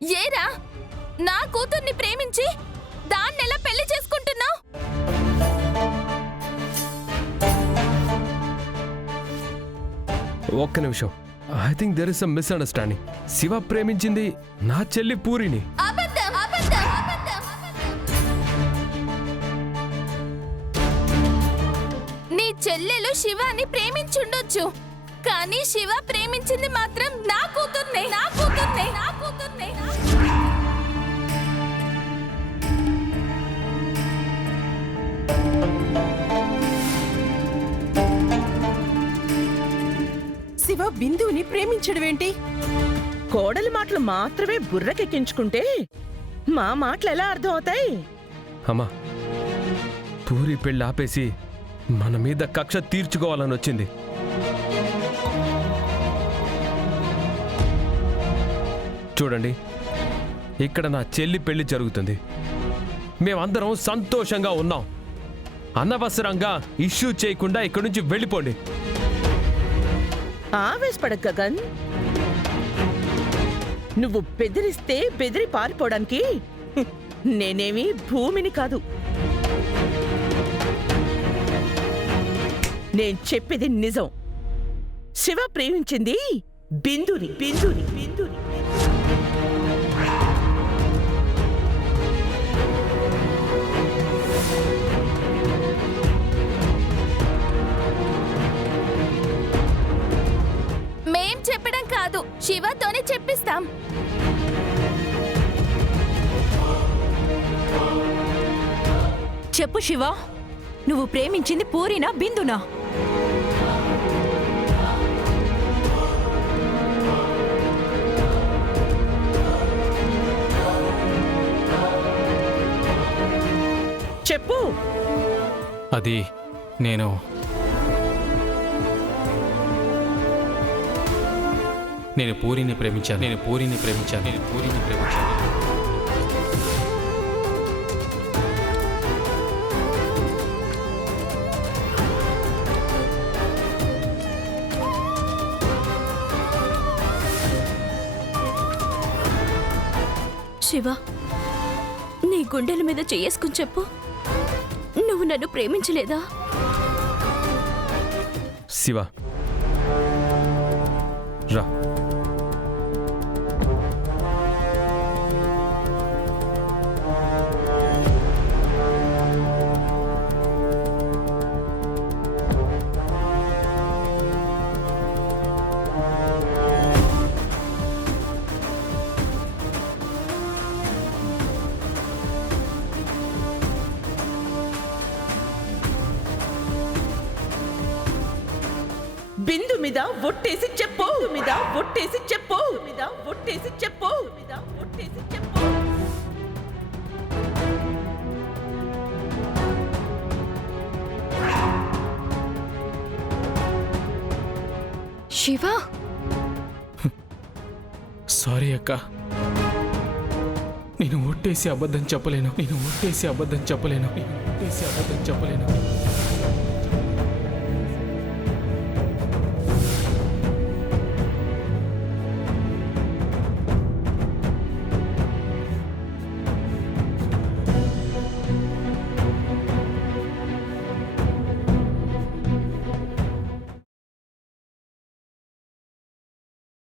ఏరా, నా కూతుర్ని ప్రేమించి దాన్నెలా పెళ్లి చేసుకుంటున్నావు? ఒక్క నిమిషం. I think there is some misunderstanding. Shiva ప్రేమించింది నా చెల్లి పూరిని. అబద్ధం, అబద్ధం, అబద్ధం. నీ చెల్లెలు శివాని ప్రేమించుండొచ్చు, కానీ శివ ప్రేమించింది మాత్రం నా కూతుర్నే, నా కూతుర్నే, నా కూతుర్నే. శివ బిందుని ప్రేమించడమేంటి? కోడలి మాటలు మాత్రమే బుర్రకెక్కించుకుంటే మా మాటలు ఎలా అర్థం అవుతాయి? అమ్మా, పూరి పెళ్ళి ఆపేసి మన మీద కక్ష తీర్చుకోవాలని వచ్చింది. చూడండి, ఇక్కడ నా చెల్లి పెళ్లి జరుగుతుంది. మేమందరం సంతోషంగా ఉన్నాం. అనవసరంగా ఇష్యూ చేయకుండా ఇక్కడి నుంచి వెళ్ళిపోండి. ఆవేశపడ గగన్. నువ్వు బెదిరిస్తే బెదిరి పారిపోవడానికి నేనేమి భూమిని కాదు. నేను చెప్పేది నిజం. శివ ప్రేమించింది బిందుని, బిందుని, బిందుని. మేం చెప్పడం కాదు, శివతోనే చెప్పిస్తాం. చెప్పు శివ, నువ్వు ప్రేమించింది పూరినా బిందునా? చెప్పు. అది నేను పూరిని ప్రేమించాను. నేను పూరిని ప్రేమించాను. నేను పూరిని ప్రేమించాను. శివ, నీ గుండెల మీద చేసుకుని చెప్పు, నువ్వు నన్ను ప్రేమించలేదా? శివ, రా. బిందు మీద ఒట్టేసి చెప్పు, మీద ఒట్టేసి చెప్పు, మీద ఒట్టేసి చెప్పు, మీద ఒట్టేసి చెప్పు. శివ, సారీ అక్క, నేను ఒట్టేసి అబద్ధం చెప్పలేను. నేను ఒట్టేసి అబద్ధం చెప్పలేను. నేను ఒట్టేసి అబద్ధం చెప్పలేను.